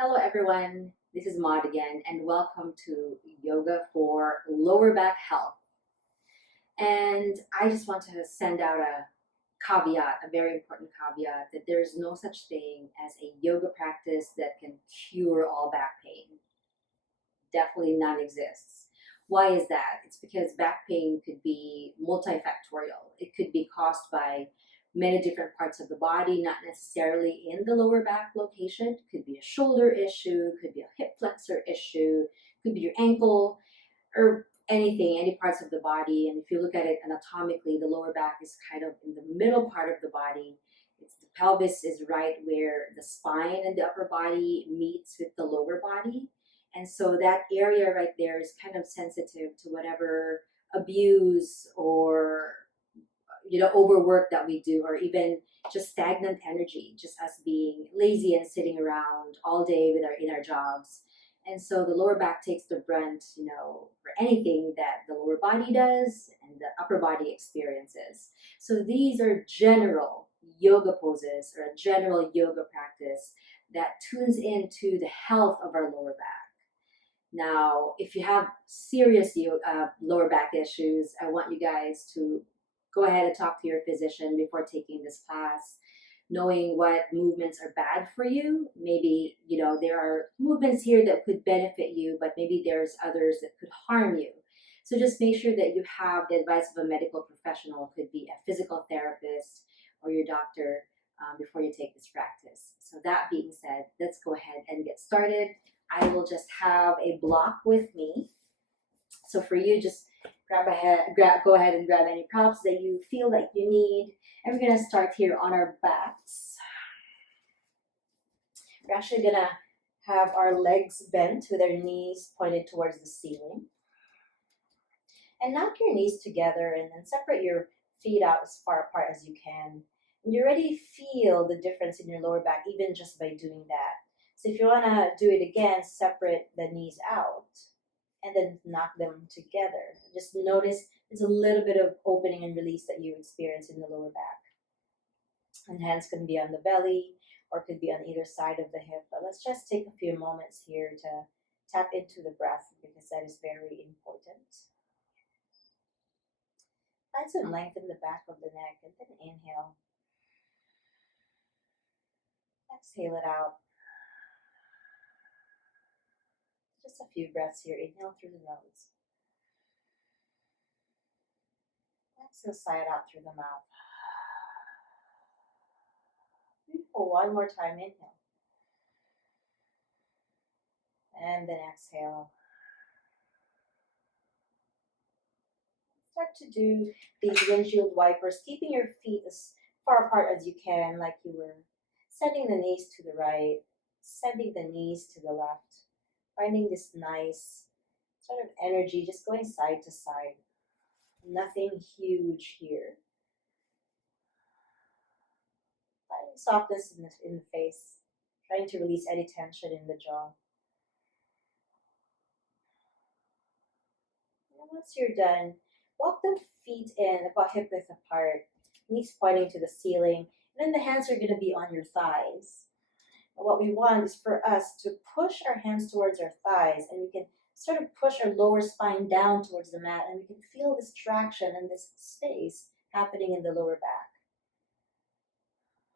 Hello everyone, this is Maud again and welcome to Yoga for Lower Back Health. And I just want to send out a caveat, a very important caveat, that there is no such thing as a yoga practice that can cure all back pain. Definitely none exists. Why is that? It's because back pain could be multifactorial. It could be caused by many different parts of the body, not necessarily in the lower back location. It could be a shoulder issue, could be a hip flexor issue, could be your ankle, or anything, any parts of the body. And if you look at it anatomically, the lower back is kind of in the middle part of the body. It's the pelvis is right where the spine and the upper body meets with the lower body. And so that area right there is kind of sensitive to whatever abuse or overwork that we do, or even just stagnant energy, just us being lazy and sitting around all day in our jobs. And so the lower back takes the brunt, for anything that the lower body does and the upper body experiences. So these are general yoga poses or a general yoga practice that tunes into the health of our lower back. Now, if you have serious lower back issues, I want you guys to go ahead and talk to your physician before taking this class, knowing what movements are bad for you. Maybe, there are movements here that could benefit you, but maybe there's others that could harm you. So just make sure that you have the advice of a medical professional. It could be a physical therapist or your doctor before you take this practice. So that being said, let's go ahead and get started. I will just have a block with me. So for you, just go ahead and grab any props that you feel like you need. And we're gonna start here on our backs. We're actually gonna have our legs bent with our knees pointed towards the ceiling. And knock your knees together and then separate your feet out as far apart as you can. And you already feel the difference in your lower back even just by doing that. So if you wanna do it again, separate the knees out and then knock them together. Just notice there's a little bit of opening and release that you experience in the lower back. And hands can be on the belly or could be on either side of the hip. But let's just take a few moments here to tap into the breath because that is very important. Find some length in the back of the neck and then inhale. Exhale it out. Just a few breaths here. Inhale through the nose. Exhale, sigh it out through the mouth. Beautiful. One more time. Inhale. And then exhale. Start to do these windshield wipers, keeping your feet as far apart as you can, like you were sending the knees to the right, sending the knees to the left. Finding this nice sort of energy, just going side to side. Nothing huge here. Finding softness in the face. Trying to release any tension in the jaw. And once you're done, walk the feet in about hip width apart. Knees pointing to the ceiling. And then the hands are going to be on your thighs. What we want is for us to push our hands towards our thighs, and we can sort of push our lower spine down towards the mat, and we can feel this traction and this space happening in the lower back.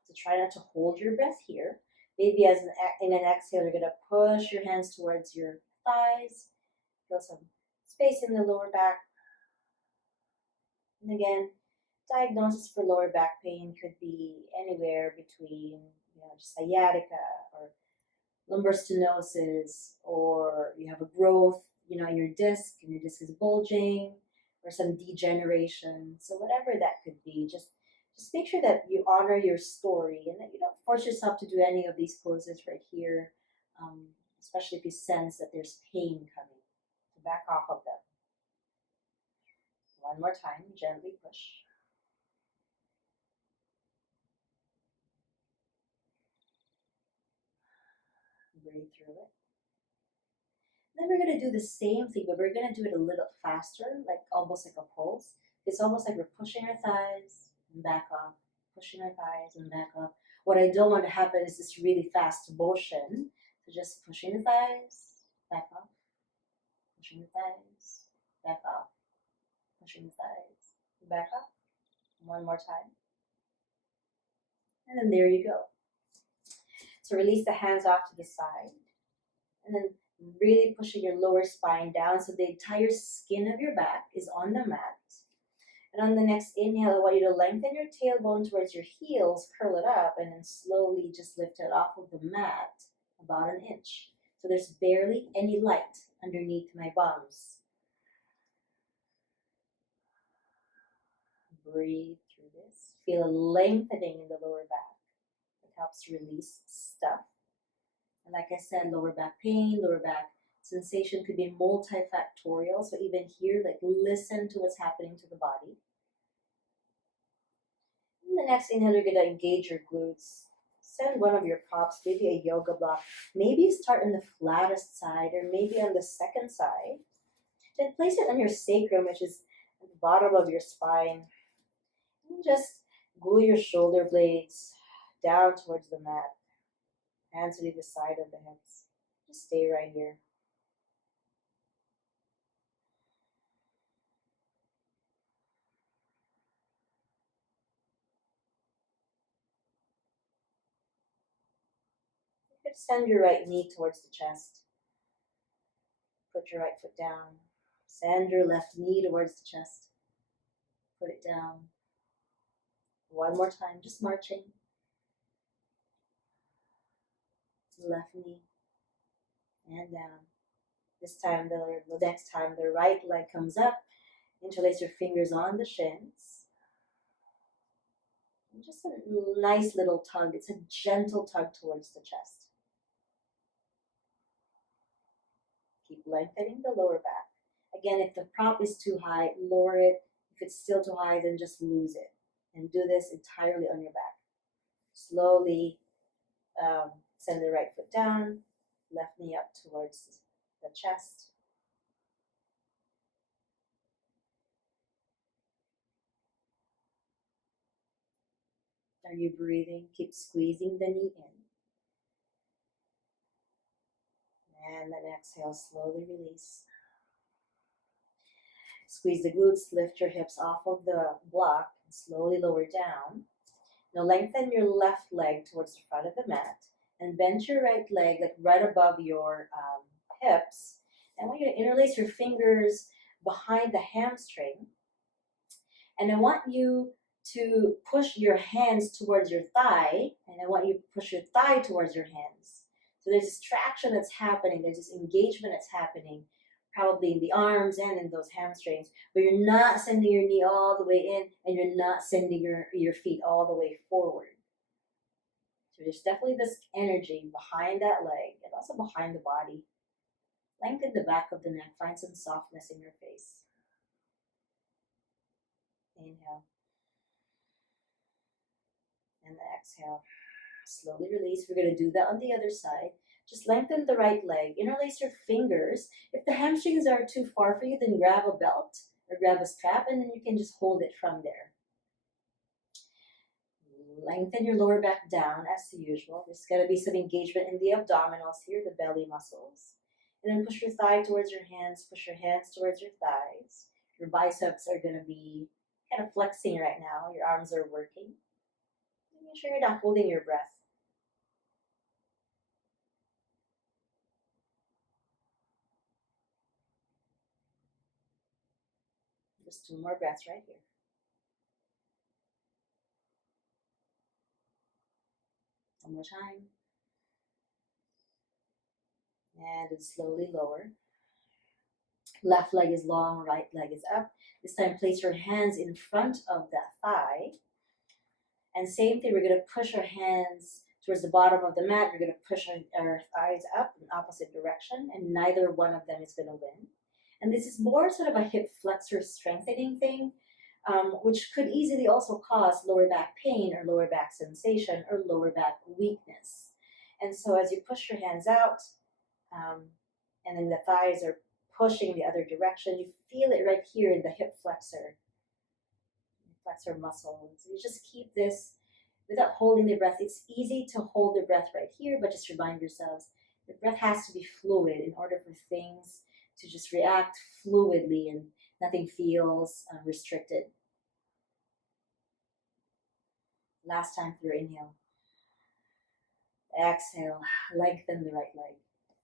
So try not to hold your breath here. Maybe in an exhale, you're going to push your hands towards your thighs. Feel some space in the lower back. And again, diagnosis for lower back pain could be anywhere between just sciatica or lumbar stenosis, or you have a growth, in your disc and your disc is bulging, or some degeneration. So whatever that could be, just make sure that you honor your story and that you don't force yourself to do any of these poses right here, especially if you sense that there's pain coming. So back off of them. One more time, gently push. Breathe through it. Then we're going to do the same thing, but we're going to do it a little faster, like almost like a pulse. It's almost like we're pushing our thighs and back up, pushing our thighs and back up. What I don't want to happen is this really fast motion So just pushing the thighs, back off, pushing the thighs, back off, pushing the thighs, back off. One more time. And then there you go. So release the hands off to the side. And then really pushing your lower spine down so the entire skin of your back is on the mat. And on the next inhale, I want you to lengthen your tailbone towards your heels, curl it up, and then slowly just lift it off of the mat about an inch. So there's barely any light underneath my bums. Breathe through this. Feel a lengthening in the lower back. It helps release stuff. And like I said, lower back pain, lower back sensation could be multifactorial. So even here, like listen to what's happening to the body. In the next inhale, you're going to engage your glutes. Send one of your props, maybe a yoga block. Maybe start on the flattest side or maybe on the second side. Then place it on your sacrum, which is at the bottom of your spine. And just glue your shoulder blades down towards the mat. Hands to the side of the hips. Just stay right here. You could send your right knee towards the chest. Put your right foot down. Send your left knee towards the chest. Put it down. One more time, just marching. Left knee and down. This time, the next time, the right leg comes up. Interlace your fingers on the shins. And just a nice little tug. It's a gentle tug towards the chest. Keep lengthening the lower back. Again, if the prop is too high, lower it. If it's still too high, then just lose it. And do this entirely on your back. Slowly send the right foot down, left knee up towards the chest. Are you breathing? Keep squeezing the knee in. And then exhale, slowly release. Squeeze the glutes, lift your hips off of the block, and slowly lower down. Now lengthen your left leg towards the front of the mat and bend your right leg like right above your hips. And I want you to interlace your fingers behind the hamstring. And I want you to push your hands towards your thigh, and I want you to push your thigh towards your hands. So there's this traction that's happening, there's this engagement that's happening, probably in the arms and in those hamstrings, but you're not sending your knee all the way in, and you're not sending your feet all the way forward. So there's definitely this energy behind that leg and also behind the body. Lengthen the back of the neck, find some softness in your face. Inhale. And exhale. Slowly release. We're going to do that on the other side. Just lengthen the right leg. Interlace your fingers. If the hamstrings are too far for you, then grab a belt or grab a strap, and then you can just hold it from there. Lengthen your lower back down as usual. There's going to be some engagement in the abdominals here, the belly muscles. And then push your thigh towards your hands. Push your hands towards your thighs. Your biceps are going to be kind of flexing right now. Your arms are working. Make sure you're not holding your breath. Just 2 more breaths right here. One more time. And then slowly lower. Left leg is long, right leg is up. This time place your hands in front of that thigh. And same thing, we're going to push our hands towards the bottom of the mat. We're going to push our thighs up in opposite direction, and neither one of them is going to win. And this is more sort of a hip flexor strengthening thing, which could easily also cause lower back pain or lower back sensation or lower back weakness. And so as you push your hands out, and then the thighs are pushing the other direction, you feel it right here in the hip flexor muscle. So you just keep this without holding the breath. It's easy to hold the breath right here, but just remind yourselves, The breath has to be fluid in order for things to just react fluidly and nothing feels restricted. Last time through inhale. Exhale, lengthen the right leg.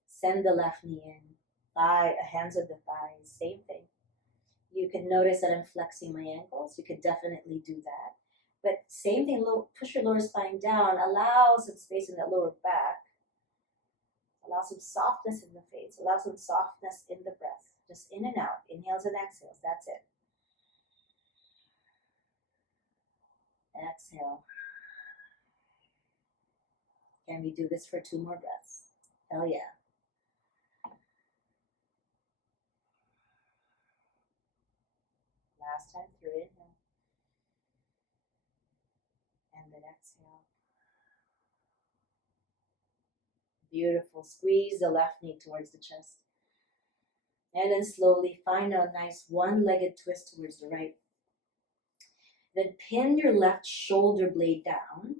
Send the left knee in. Hands at the thighs, same thing. You can notice that I'm flexing my ankles. You could definitely do that. But same thing, push your lower spine down. Allow some space in that lower back. Allow some softness in the face. Allow some softness in the breath. Just in and out. Inhales and exhales. That's it. Exhale. Can we do this for 2 more breaths? Hell yeah. Last time through inhale. And then exhale. Beautiful. Squeeze the left knee towards the chest. And then slowly find a nice one-legged twist towards the right. Then pin your left shoulder blade down.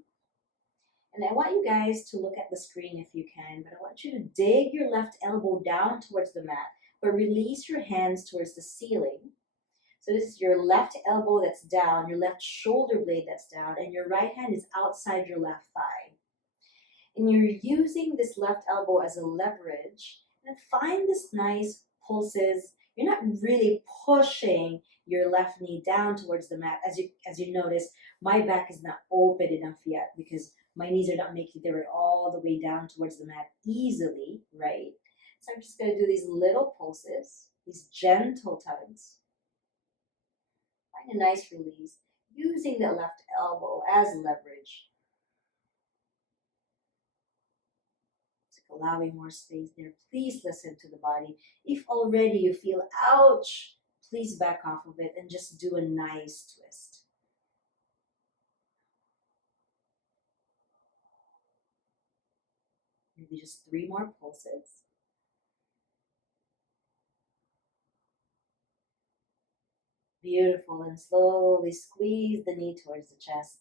And I want you guys to look at the screen if you can, but I want you to dig your left elbow down towards the mat, but release your hands towards the ceiling. So this is your left elbow that's down, your left shoulder blade that's down, and your right hand is outside your left thigh. And you're using this left elbow as a leverage. And find this nice pulses. You're not really pushing your left knee down towards the mat. As you notice, my back is not open enough yet because my knees are not making their way all the way down towards the mat easily, right? So I'm just going to do these little pulses, these gentle tugs. Find a nice release, using the left elbow as leverage. Allowing more space there. Please listen to the body. If already you feel ouch, please back off of it and just do a nice twist. Maybe just 3 more pulses. Beautiful. And slowly squeeze the knee towards the chest.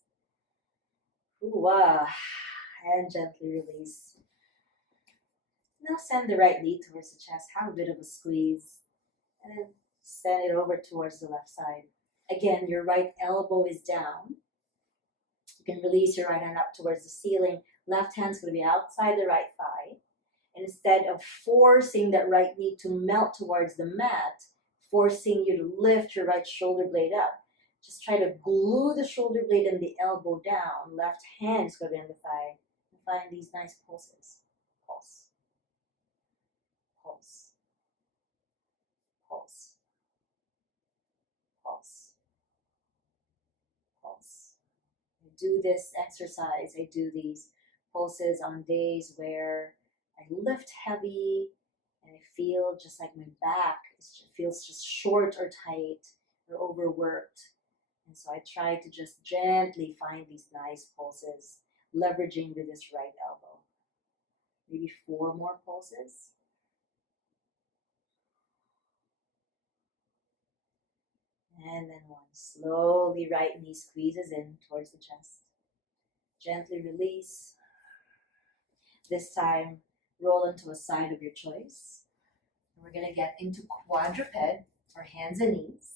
Ooh-ah. And gently release. Now send the right knee towards the chest. Have a bit of a squeeze. And then send it over towards the left side. Again, your right elbow is down. You can release your right hand up towards the ceiling. Left hand's going to be outside the right thigh. And instead of forcing that right knee to melt towards the mat, forcing you to lift your right shoulder blade up, just try to glue the shoulder blade and the elbow down. Left hand is going to be on the thigh. And find these nice pulses. Pulse. Pulse. Pulse. Pulse. Pulse. I do this exercise, I do these pulses on days where I lift heavy and I feel just like my back feels just short or tight or overworked. And so I try to just gently find these nice pulses, leveraging with this right elbow. Maybe 4 more pulses. And then 1. Slowly right knee squeezes in towards the chest. Gently release. This time, roll into a side of your choice. And we're going to get into quadruped, or hands and knees.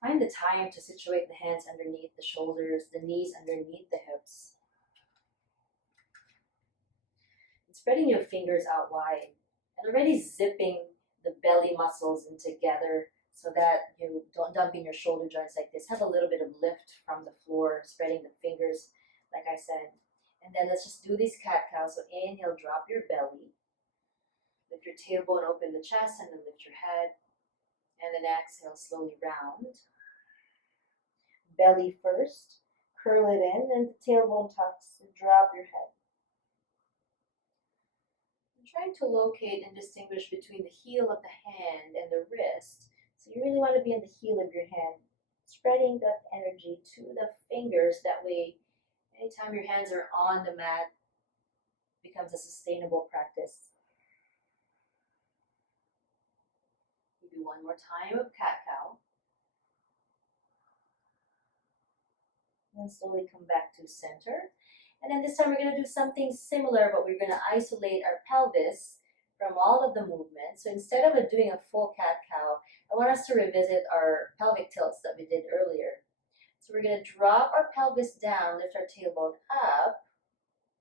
Find the time to situate the hands underneath the shoulders, the knees underneath the hips. And spreading your fingers out wide and already zipping the belly muscles in together so that you don't dump in your shoulder joints like this. Have a little bit of lift from the floor, spreading the fingers, like I said. And then let's just do this cat-cow. So inhale, drop your belly. Lift your tailbone, open the chest, and then lift your head. And then exhale, slowly round. Belly first. Curl it in, and the tailbone tucks. And drop your head. I'm trying to locate and distinguish between the heel of the hand and the wrist. So you really want to be in the heel of your hand. Spreading that energy to the fingers. That way, anytime your hands are on the mat, it becomes a sustainable practice. Maybe 1 more time of cat-cow. And slowly come back to center. And then this time we're going to do something similar, but we're going to isolate our pelvis from all of the movements. So instead of doing a full cat-cow, I want us to revisit our pelvic tilts that we did earlier. So we're going to drop our pelvis down, lift our tailbone up,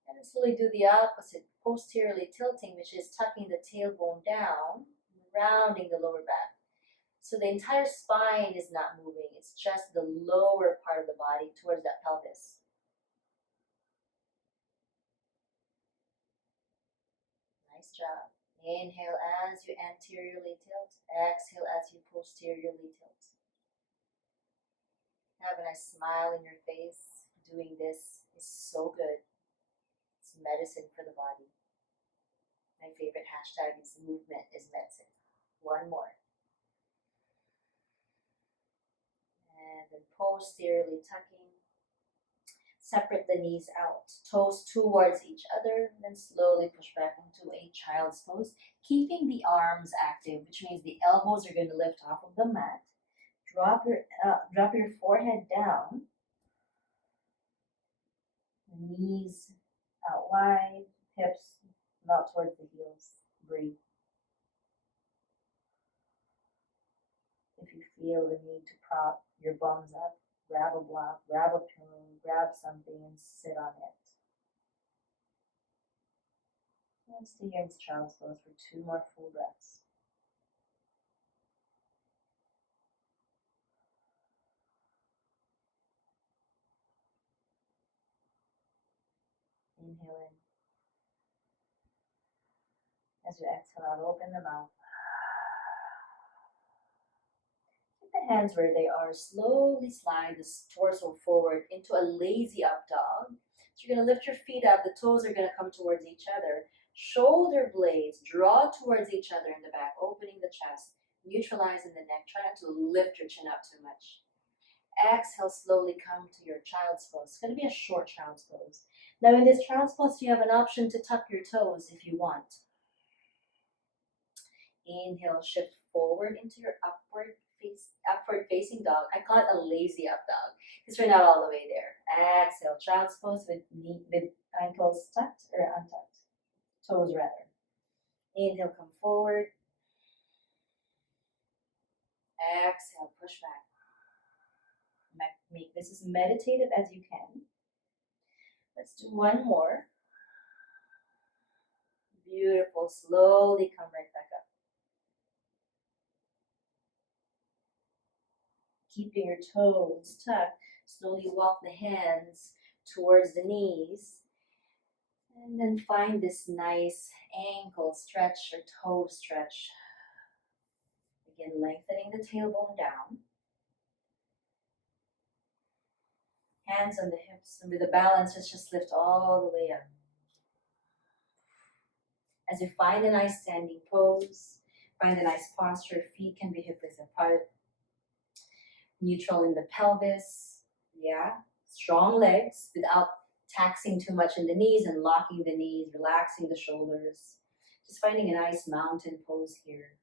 and then slowly do the opposite, posteriorly tilting, which is tucking the tailbone down, rounding the lower back. So the entire spine is not moving, it's just the lower part of the body towards that pelvis. Nice job. Inhale as you anteriorly tilt, exhale as you posteriorly tilt. Have a nice smile in your face. Doing this is so good. It's medicine for the body. My favorite hashtag is movement is medicine. One more. And then posteriorly tucking. Separate the knees out, toes towards each other, then slowly push back into a child's pose, keeping the arms active, which means the elbows are going to lift off of the mat. Drop your forehead down, knees out wide, hips out towards the heels. Breathe. If you feel the need to prop your bums up, grab a block, grab a pillow, grab something and sit on it. Let's stay here in child's pose for 2 more full breaths. Inhale in. As you exhale out, open the mouth. Keep the hands where they are. Slowly slide the torso forward into a lazy up dog. So you're going to lift your feet up. The toes are going to come towards each other. Shoulder blades draw towards each other in the back, opening the chest, neutralizing the neck. Try not to lift your chin up too much. Exhale, slowly come to your child's pose. It's going to be a short child's pose. Now in this child's pose, you have an option to tuck your toes if you want. Inhale, shift forward into your upward facing dog. I call it a lazy up dog because we're not all the way there. Exhale, child's pose with ankles tucked or untucked. Toes rather. Inhale, come forward. Exhale, push back. Make this as meditative as you can. Let's do one more. Beautiful. Slowly come right back up. Keeping your toes tucked. Slowly walk the hands towards the knees. And then find this nice ankle stretch or toe stretch. Again, lengthening the tailbone down. Hands on the hips, and with the balance, just lift all the way up. As you find a nice standing pose, find a nice posture, feet can be hip width apart. Neutral in the pelvis, yeah. Strong legs without taxing too much in the knees and locking the knees, relaxing the shoulders. Just finding a nice mountain pose here.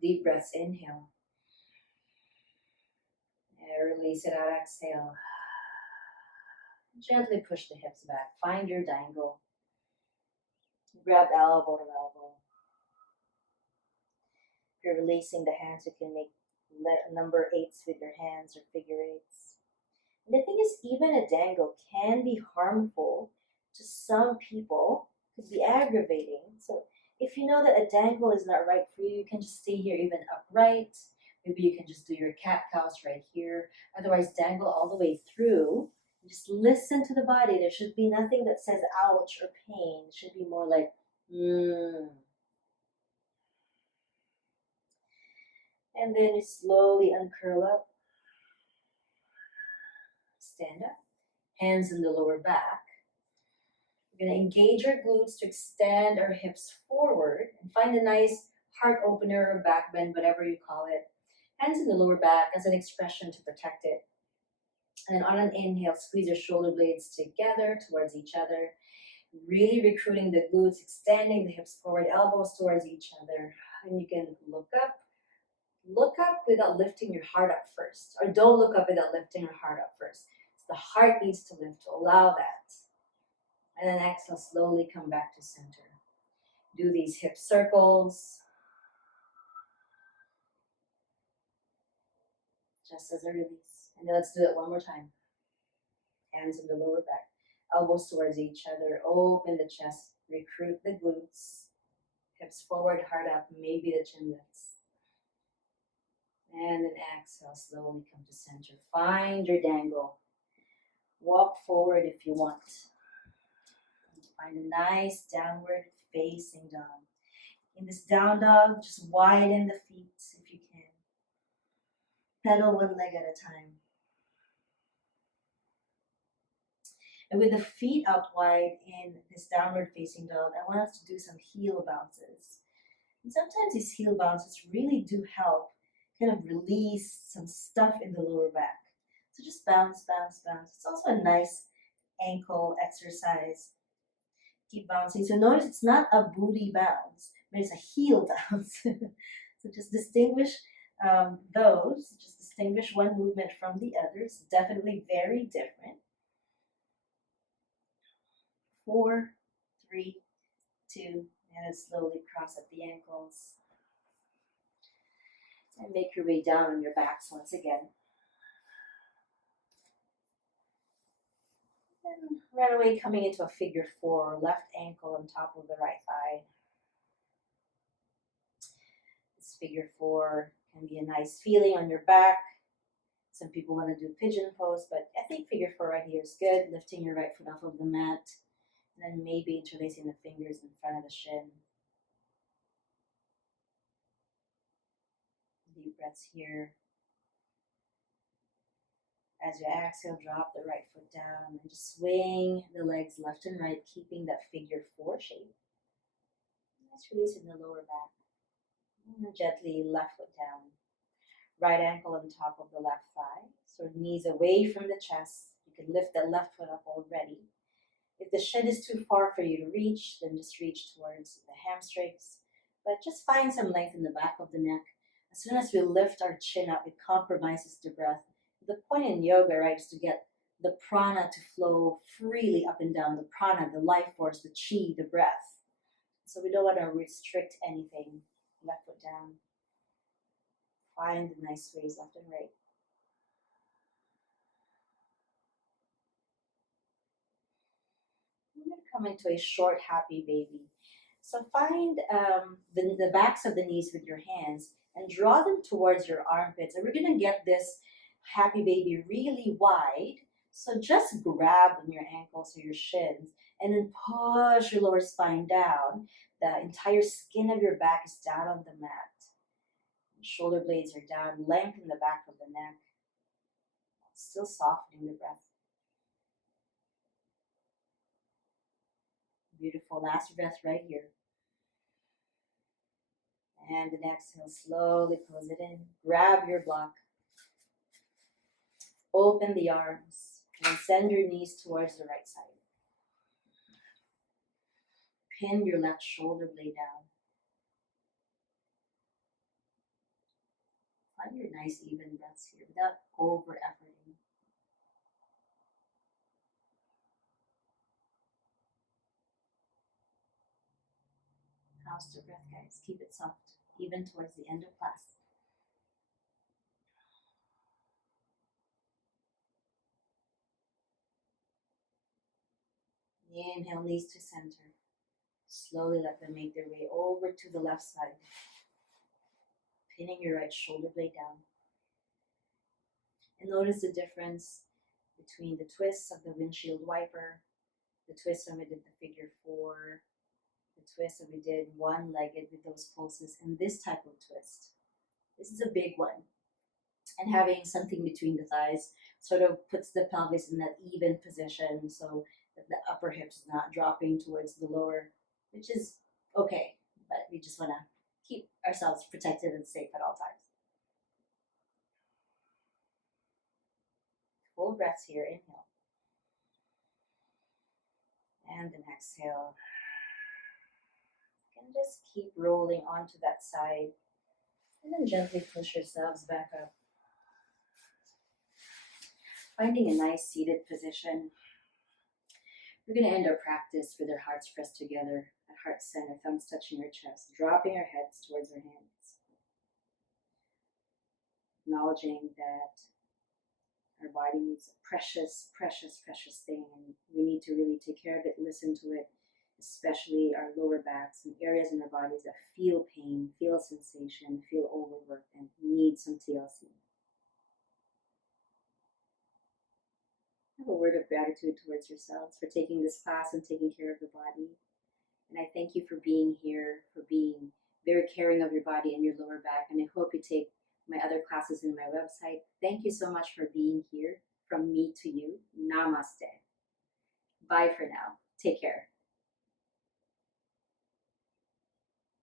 Deep breaths, inhale. Release it out, exhale. Gently push the hips back. Find your dangle. Grab elbow to elbow. If you're releasing the hands, you can make number 8s with your hands or figure 8s. And the thing is, even a dangle can be harmful to some people. It could be aggravating. So if you know that a dangle is not right for you, you can just stay here even upright. Maybe you can just do your cat-cows right here. Otherwise, dangle all the way through. Just listen to the body. There should be nothing that says ouch or pain. It should be more like, And then you slowly uncurl up. Stand up. Hands in the lower back. We're going to engage our glutes to extend our hips forward and find a nice heart opener or back bend, whatever you call it. Hands in the lower back as an expression to protect it. And then on an inhale, squeeze your shoulder blades together towards each other. Really recruiting the glutes, extending the hips forward, elbows towards each other. And you can look up. Look up without lifting your heart up first. Or don't look up without lifting your heart up first. The heart needs to lift to allow that. And then exhale, slowly come back to center. Do these hip circles. Just as a release. And then let's do it one more time. Hands in the lower back. Elbows towards each other. Open the chest. Recruit the glutes. Hips forward, heart up. Maybe the chin lifts. And then exhale, slowly come to center. Find your dangle. Walk forward if you want. Find a nice downward facing dog. In this down dog, just widen the feet if you can. Pedal one leg at a time. And with the feet out wide in this downward facing dog, I want us to do some heel bounces. And sometimes these heel bounces really do help kind of release some stuff in the lower back. So just bounce, bounce, bounce. It's also a nice ankle exercise. Keep bouncing. So notice it's not a booty bounce, but it's a heel bounce. So just distinguish those. Just distinguish one movement from the other. It's definitely very different. 4, 3, 2, and then slowly cross up the ankles. And make your way down on your backs once again. And right away coming into a figure 4, left ankle on top of the right thigh. This figure 4 can be a nice feeling on your back. Some people want to do pigeon pose, but I think figure 4 right here is good. Lifting your right foot off of the mat. And then maybe interlacing the fingers in front of the shin. Deep breaths here. As you exhale, drop the right foot down and just swing the legs left and right, keeping that figure 4 shape. Nice release in the lower back. And gently left foot down. Right ankle on top of the left thigh. So knees away from the chest. You can lift that left foot up already. If the shin is too far for you to reach, then just reach towards the hamstrings. But just find some length in the back of the neck. As soon as we lift our chin up, it compromises the breath. The point in yoga, right, is to get the prana to flow freely up and down. The prana, the life force, the chi, the breath. So we don't want to restrict anything. Left foot down. Find the nice ways left and right. We're going to come into a short, happy baby. So find the backs of the knees with your hands and draw them towards your armpits. And we're going to get this happy baby really wide. So just grab on your ankles or your shins and then push your lower spine down. The entire skin of your back is down on the mat. Shoulder blades are down, lengthen the back of the neck. Still softening the breath. Beautiful. Last breath right here. And then exhale, slowly close it in. Grab your block. Open the arms and send your knees towards the right side. Pin your left shoulder blade down. Find your nice even breaths here without over-efforting. How's the breath, guys? Keep it soft, even towards the end of class. Inhale, knees to center. Slowly let them make their way over to the left side. Pinning your right shoulder blade down. And notice the difference between the twists of the windshield wiper, the twist when we did the figure 4, the twist when we did one-legged with those pulses, and this type of twist. This is a big one. And having something between the thighs sort of puts the pelvis in that even position so that the upper hips is not dropping towards the lower, which is okay, but we just want to keep ourselves protected and safe at all times. Full breaths here, inhale. And then exhale. And just keep rolling onto that side. And then gently push yourselves back up. Finding a nice seated position. We're going to end our practice with our hearts pressed together at heart center, thumbs touching our chest, dropping our heads towards our hands. Acknowledging that our body is a precious, precious, precious thing, and we need to really take care of it, listen to it, especially our lower backs and areas in our bodies that feel pain, feel sensation, feel overworked, and need some TLC. Have a word of gratitude towards yourselves for taking this class and taking care of the body. And I thank you for being here, for being very caring of your body and your lower back. And I hope you take my other classes in my website. Thank you so much for being here. From me to you, namaste. Bye for now. Take care.